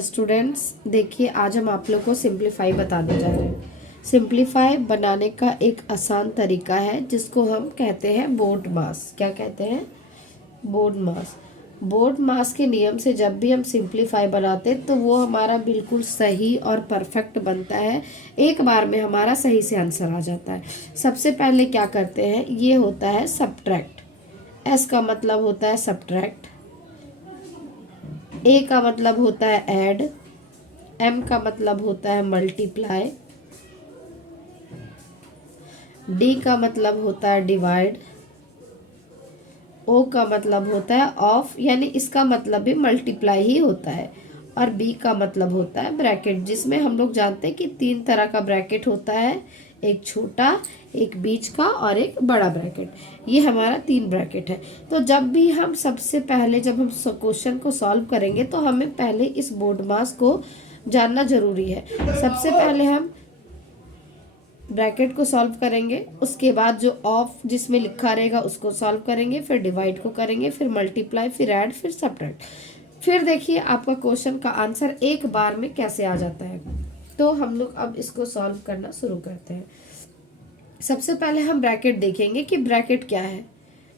Students देखिए, आज हम आप लोग को सिंप्लीफाई बताने जा रहे हैं। सिंप्लीफाई बनाने का एक आसान तरीका है जिसको हम कहते हैं बोर्ड मास। क्या कहते हैं? बोर्ड मास। बोर्ड मास के नियम से जब भी हम सिंप्लीफाई बनाते हैं तो वो हमारा बिल्कुल सही और परफेक्ट बनता है। एक बार में हमारा सही से आंसर आ जाता है। सबसे पहले क्या करते हैं, ये होता है सब्ट्रैक्ट। एस का मतलब होता है सब्ट्रैक्ट, ए का मतलब होता है ऐड, एम का मतलब होता है मल्टीप्लाई, डी का मतलब होता है डिवाइड, ओ का मतलब होता है ऑफ, यानी इसका मतलब भी मल्टीप्लाई ही होता है, और बी का मतलब होता है ब्रैकेट, जिसमें हम लोग जानते हैं कि 3 तरह का ब्रैकेट होता है, एक छोटा, एक बीच का और एक बड़ा ब्रैकेट। ये हमारा 3 ब्रैकेट है। तो जब भी हम सबसे पहले जब हम क्वेश्चन को सॉल्व करेंगे तो हमें पहले इस बोर्ड मास को जानना जरूरी है। सबसे पहले हम ब्रैकेट को सॉल्व करेंगे, उसके बाद जो ऑफ जिसमें लिखा रहेगा उसको सॉल्व करेंगे, फिर डिवाइड को करेंगे, फिर मल्टीप्लाई, फिर ऐड, फिर सब्ट्रैक्ट। फिर देखिए आपका क्वेश्चन का आंसर एक बार में कैसे आ जाता है। तो हम लोग अब इसको सॉल्व करना शुरू करते हैं। सबसे पहले हम ब्रैकेट देखेंगे कि ब्रैकेट क्या है।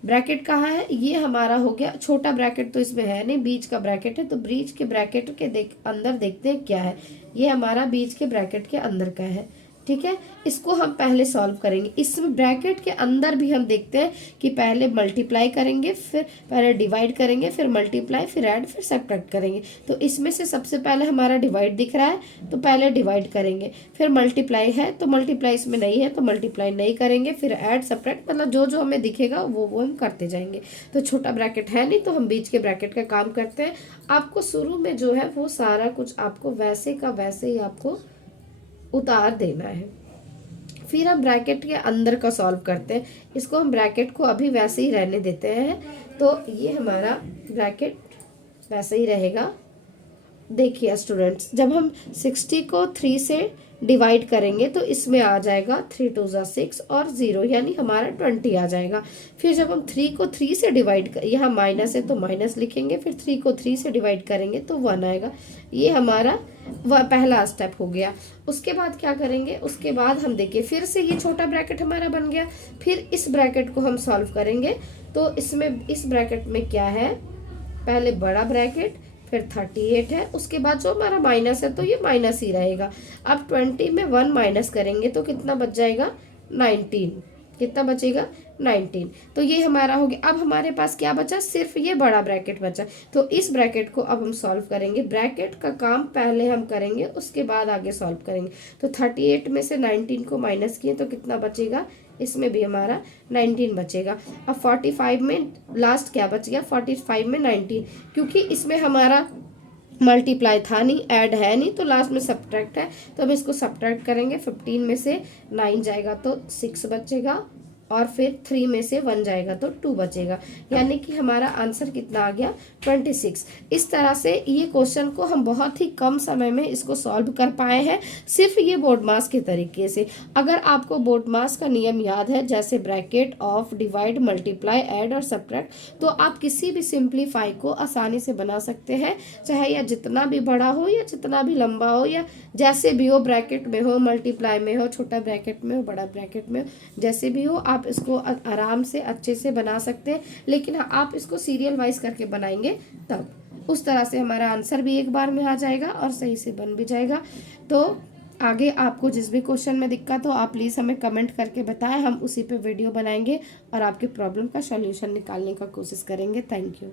ब्रैकेट कहाँ है? ये हमारा हो गया छोटा ब्रैकेट, तो इसमें है नहीं, बीच का ब्रैकेट है। तो बीच के ब्रैकेट के अंदर देखते हैं क्या है। ये हमारा बीच के ब्रैकेट के अंदर का है, ठीक है। इसको हम पहले सॉल्व करेंगे। इस ब्रैकेट के अंदर भी हम देखते हैं कि पहले मल्टीप्लाई करेंगे, फिर पहले डिवाइड करेंगे, फिर मल्टीप्लाई, फिर ऐड, फिर सब्ट्रैक्ट करेंगे। तो इसमें से सबसे पहले हमारा डिवाइड दिख रहा है तो पहले डिवाइड करेंगे, फिर मल्टीप्लाई है तो मल्टीप्लाई इसमें नहीं है तो मल्टीप्लाई नहीं करेंगे, फिर ऐड, सब्ट्रैक्ट, मतलब जो जो हमें दिखेगा वो हम करते जाएंगे। तो छोटा ब्रैकेट है नहीं तो हम बीच के ब्रैकेट का काम करते हैं। आपको शुरू में जो है वो सारा कुछ आपको वैसे का वैसे ही आपको उतार देना है। फिर हम ब्रैकेट के अंदर का सॉल्व करते हैं। इसको हम ब्रैकेट को अभी वैसे ही रहने देते हैं। तो ये हमारा ब्रैकेट वैसे ही रहेगा। देखिए स्टूडेंट्स, जब हम 60 को 3 से डिवाइड करेंगे तो इसमें आ जाएगा 3 2 6 और 0, यानी हमारा 20 आ जाएगा। फिर जब हम 3 को 3 से डिवाइड कर, यहाँ माइनस है तो माइनस लिखेंगे, फिर 3 को 3 से डिवाइड करेंगे तो 1 आएगा। ये हमारा वह पहला स्टेप हो गया। उसके बाद क्या करेंगे, उसके बाद हम देखिए फिर से ये छोटा ब्रैकेट हमारा बन गया। फिर इस ब्रैकेट को हम सॉल्व करेंगे। तो इसमें इस ब्रैकेट में क्या है, पहले बड़ा ब्रैकेट, फिर 38 है, उसके बाद जो हमारा माइनस है तो ये माइनस ही रहेगा। अब 20 में 1 माइनस करेंगे तो कितना बच जाएगा, 19। कितना बचेगा, 19। तो ये हमारा हो गया। अब हमारे पास क्या बचा, सिर्फ ये बड़ा ब्रैकेट बचा। तो इस ब्रैकेट को अब हम सॉल्व करेंगे। ब्रैकेट का काम पहले हम करेंगे, उसके बाद आगे सॉल्व करेंगे। तो 38 में से 19 को माइनस किए तो कितना बचेगा, इसमें भी हमारा 19 बचेगा। अब 45 में लास्ट क्या बच गया, 45 में 19, क्योंकि इसमें हमारा मल्टीप्लाई था नहीं, ऐड है नहीं, तो लास्ट में सब्ट्रैक्ट है। तो हम इसको सब्ट्रैक्ट करेंगे। 15 में से 9 जाएगा तो 6 बचेगा, और फिर 3 में से 1 जाएगा तो 2 बचेगा, यानी कि हमारा आंसर कितना आ गया, 26। इस तरह से ये क्वेश्चन को हम बहुत ही कम समय में इसको सॉल्व कर पाए हैं, सिर्फ ये बोर्ड मास के तरीके से। अगर आपको बोर्ड मास का नियम याद है, जैसे bracket, of, divide, multiply, add और सब्ट्रैक्ट, तो आप किसी भी सिंप्लीफाई को आसानी से बना सकते हैं, चाहे यह जितना भी बड़ा हो या जितना भी लंबा हो, या जैसे भी हो, ब्रैकेट में हो, मल्टीप्लाई में हो, छोटा ब्रैकेट में हो, बड़ा ब्रैकेट में हो, जैसे भी हो, आप इसको आराम से अच्छे से बना सकते हैं। लेकिन आप इसको सीरियल वाइज करके बनाएंगे तब, उस तरह से हमारा आंसर भी एक बार में आ जाएगा और सही से बन भी जाएगा। तो आगे आपको जिस भी क्वेश्चन में दिक्कत हो आप प्लीज़ हमें कमेंट करके बताएं, हम उसी पे वीडियो बनाएंगे और आपके प्रॉब्लम का सॉल्यूशन निकालने का कोशिश करेंगे। Thank you.